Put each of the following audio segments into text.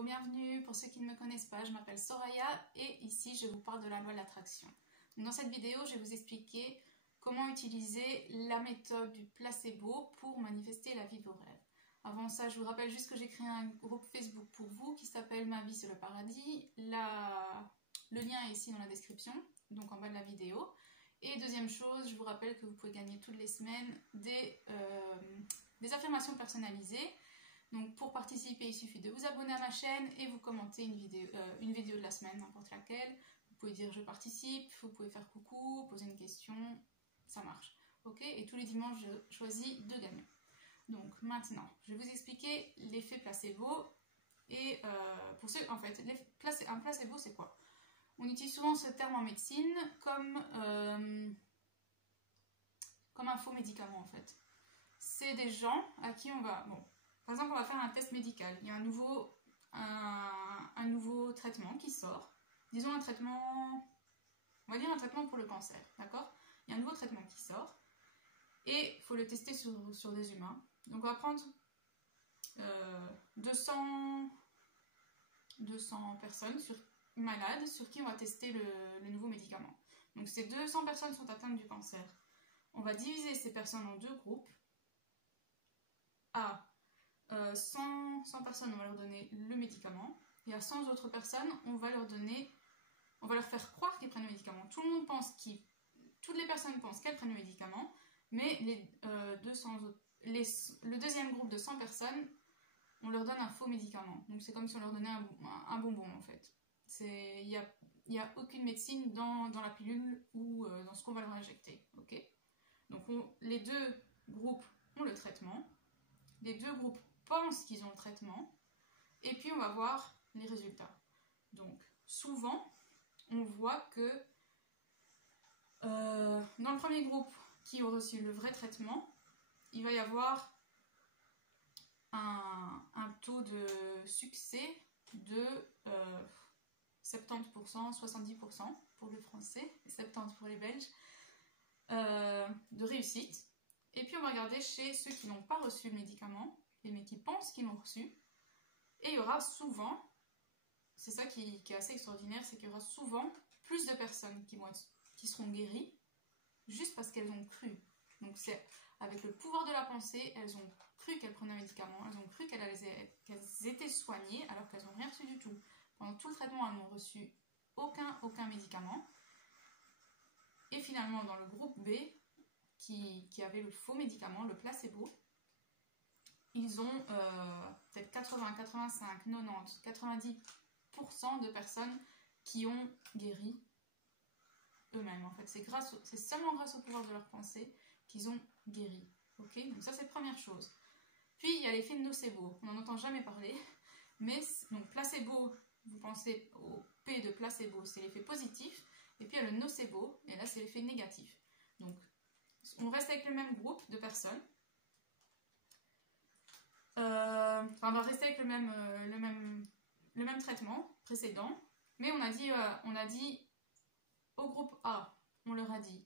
Hello, bienvenue. Pour ceux qui ne me connaissent pas, je m'appelle Soraya et ici je vous parle de la loi de l'attraction. Dans cette vidéo, je vais vous expliquer comment utiliser la méthode du placebo pour manifester la vie de vos rêves. Avant ça, je vous rappelle juste que j'ai créé un groupe Facebook pour vous qui s'appelle Ma vie c'est le paradis. Le lien est ici dans la description, donc en bas de la vidéo. Et deuxième chose, je vous rappelle que vous pouvez gagner toutes les semaines des affirmations personnalisées. Donc pour participer, il suffit de vous abonner à ma chaîne et vous commenter une vidéo de la semaine, n'importe laquelle. Vous pouvez dire je participe, vous pouvez faire coucou, poser une question, ça marche. Ok? Et tous les dimanches, je choisis deux gagnants. Donc maintenant, je vais vous expliquer l'effet placebo. Et pour ceux, en fait, un placebo c'est quoi? On utilise souvent ce terme en médecine comme un faux médicament en fait. C'est des gens à qui on va... Bon, par exemple, on va faire un test médical. Il y a un nouveau traitement qui sort. Disons un traitement... On va dire un traitement pour le cancer, d'accord? Il y a un nouveau traitement qui sort. Et il faut le tester sur des humains. Donc on va prendre 200 personnes malades sur qui on va tester le nouveau médicament. Donc ces 200 personnes sont atteintes du cancer. On va diviser ces personnes en deux groupes. À 100 personnes, on va leur donner le médicament. Et à 100 autres personnes, on va leur faire croire qu'ils prennent le médicament. Toutes les personnes pensent qu'elles prennent le médicament, mais le deuxième groupe de 100 personnes, on leur donne un faux médicament. Donc c'est comme si on leur donnait un bonbon en fait. Il n'y a aucune médecine dans la pilule ou dans ce qu'on va leur injecter. Okay, donc les deux groupes ont le traitement. Les deux groupes pensent qu'ils ont le traitement. Et puis on va voir les résultats. Donc souvent, on voit que dans le premier groupe qui ont reçu le vrai traitement, il va y avoir un taux de succès de 70%, 70% pour le français, et 70% pour les Belges, de réussite. Et puis on va regarder chez ceux qui n'ont pas reçu le médicament, mais qui pensent qu'ils l'ont reçu. Et il y aura souvent, c'est ça qui est assez extraordinaire, c'est qu'il y aura souvent plus de personnes qui seront guéries juste parce qu'elles ont cru. Donc c'est avec le pouvoir de la pensée, elles ont cru qu'elles prenaient un médicament, elles ont cru qu'elles étaient soignées alors qu'elles n'ont rien reçu du tout. Pendant tout le traitement, elles n'ont reçu aucun médicament. Et finalement, dans le groupe B, qui avait le faux médicament, le placebo, ils ont peut-être 80, 85, 90, 90% de personnes qui ont guéri eux-mêmes. En fait, c'est seulement grâce au pouvoir de leur pensée qu'ils ont guéri. Ok, donc ça c'est la première chose. Puis il y a l'effet nocebo. On n'en entend jamais parler, mais donc placebo, vous pensez au P de placebo, c'est l'effet positif, et puis il y a le nocebo, et là c'est l'effet négatif. Donc on reste avec le même groupe de personnes. On va rester avec le même traitement précédent, mais on a dit au groupe A, on leur a dit,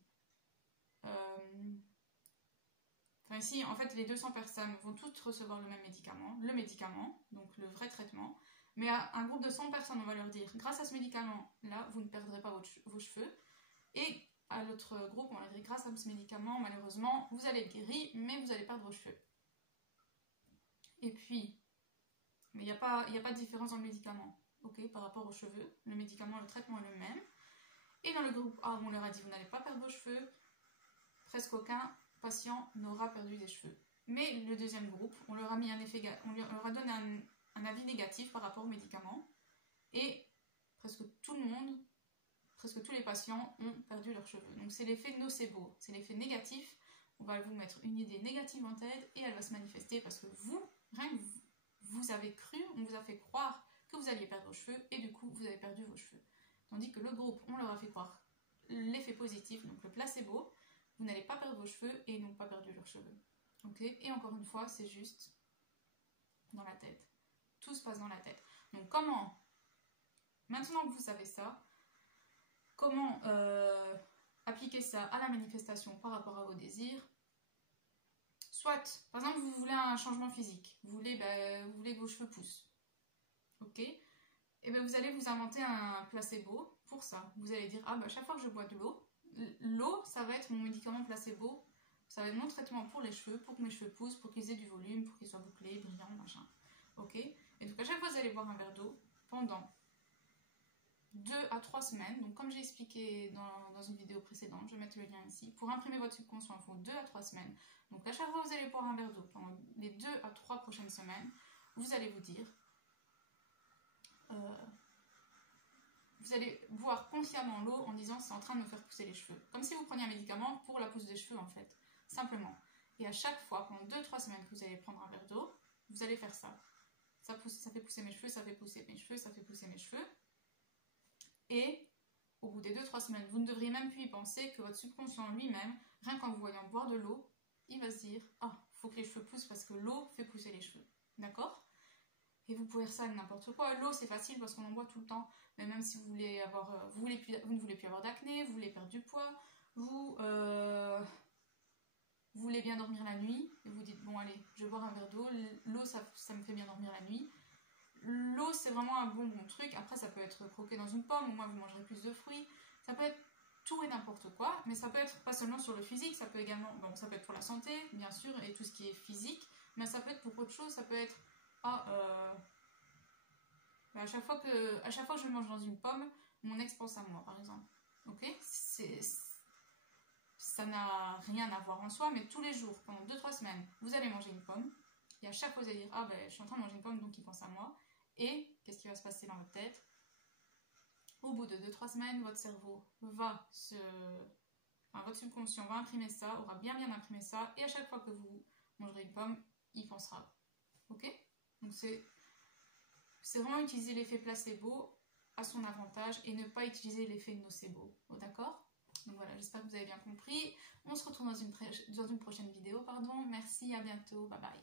ici en fait les 200 personnes vont toutes recevoir le médicament, donc le vrai traitement, mais à un groupe de 100 personnes on va leur dire, grâce à ce médicament là, vous ne perdrez pas vos cheveux, et à l'autre groupe on va leur dire, grâce à ce médicament, malheureusement, vous allez être guéri, mais vous allez perdre vos cheveux. Et puis, mais il n'y a pas de différence dans le médicament, ok, par rapport aux cheveux. Le médicament, le traitement est le même. Et dans le groupe A, on leur a dit, vous n'allez pas perdre vos cheveux. Presque aucun patient n'aura perdu des cheveux. Mais le deuxième groupe, on leur a donné un avis négatif par rapport au médicament. Et presque tous les patients ont perdu leurs cheveux. Donc c'est l'effet nocebo, c'est l'effet négatif. On va vous mettre une idée négative en tête et elle va se manifester parce que vous avez cru, on vous a fait croire que vous alliez perdre vos cheveux et du coup vous avez perdu vos cheveux. Tandis que l'autre groupe, on leur a fait croire l'effet positif, donc le placebo, vous n'allez pas perdre vos cheveux et ils n'ont pas perdu leurs cheveux. Okay, et encore une fois, c'est juste dans la tête. Tout se passe dans la tête. Donc comment, maintenant que vous savez ça, comment appliquer ça à la manifestation par rapport à vos désirs? Soit, par exemple, vous voulez un changement physique, vous voulez que vos cheveux poussent. Ok? Et bien vous allez vous inventer un placebo pour ça. Vous allez dire, ah bah chaque fois que je bois de l'eau, ça va être mon médicament placebo, ça va être mon traitement pour les cheveux, pour que mes cheveux poussent, pour qu'ils aient du volume, pour qu'ils soient bouclés, brillants, machin. Ok? Et donc à chaque fois vous allez boire un verre d'eau pendant 2 à 3 semaines. Donc comme j'ai expliqué dans une vidéo précédente, je vais mettre le lien ici. Pour imprimer votre subconscient, il faut 2 à 3 semaines. Donc à chaque fois que vous allez boire un verre d'eau pendant les 2 à 3 prochaines semaines, vous allez vous dire... vous allez boire consciemment l'eau en disant c'est en train de me faire pousser les cheveux. Comme si vous preniez un médicament pour la pousse des cheveux en fait. Simplement. Et à chaque fois, pendant 2-3 semaines que vous allez prendre un verre d'eau, vous allez faire ça. Ça fait pousser mes cheveux, ça fait pousser mes cheveux, ça fait pousser mes cheveux. Et au bout des 2-3 semaines, vous ne devriez même plus y penser que votre subconscient lui-même, rien qu'en vous voyant boire de l'eau, il va se dire « Ah, il faut que les cheveux poussent parce que l'eau fait pousser les cheveux. » D'accord ? Et vous pouvez faire ça avec n'importe quoi. L'eau, c'est facile parce qu'on en boit tout le temps. Mais même si vous voulez avoir, vous ne voulez plus avoir d'acné, vous voulez perdre du poids, vous voulez bien dormir la nuit, et vous dites, bon allez, je vais boire un verre d'eau, l'eau, ça me fait bien dormir la nuit. L'eau, c'est vraiment un bon truc. Après, ça peut être croqué dans une pomme, au moins vous mangerez plus de fruits. Ça peut être tout et n'importe quoi, mais ça peut être pas seulement sur le physique, ça peut également, bon, ça peut être pour la santé, bien sûr, et tout ce qui est physique, mais ça peut être pour autre chose, ça peut être... à chaque fois que je mange dans une pomme, mon ex pense à moi, par exemple. Ok? Ça n'a rien à voir en soi, mais tous les jours, pendant 2-3 semaines, vous allez manger une pomme. Et à chaque fois, vous allez dire, ah ben, je suis en train de manger une pomme, donc il pense à moi. Et qu'est-ce qui va se passer dans votre tête? Au bout de 2-3 semaines, votre cerveau va votre subconscient va imprimer ça, aura bien imprimé ça, et à chaque fois que vous mangerez une pomme, il pensera. Ok? Donc c'est vraiment utiliser l'effet placebo à son avantage et ne pas utiliser l'effet nocebo. D'accord? Donc voilà, j'espère que vous avez bien compris. On se retrouve dans une prochaine vidéo. Merci, à bientôt. Bye bye.